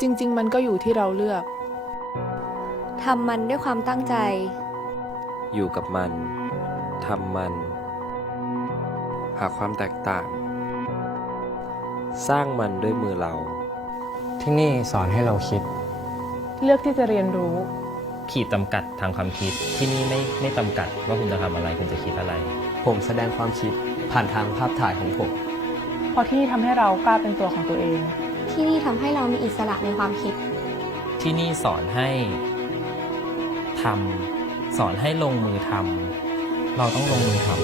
จริง ๆ มันก็อยู่ที่เราเลือก ทำมันด้วยความตั้งใจ อยู่กับมันทำมัน หาความแตกต่าง สร้างมันด้วยมือเรา ที่นี่สอนให้เราคิด เลือกที่จะเรียนรู้ ขีดจำกัดทางความคิดที่นี่ไม่ไม่จำกัดว่าคุณจะทำอะไรคุณจะคิดอะไร ผมแสดงความคิดผ่านทางภาพถ่ายของผม เพราะที่นี่ทำให้เรากล้าเป็นตัวของตัวเอง ที่นี่ทำให้เรามีอิสระในความคิด ที่นี่สอนให้ทำสอนให้ลงมือทำเราต้องลงมือทำ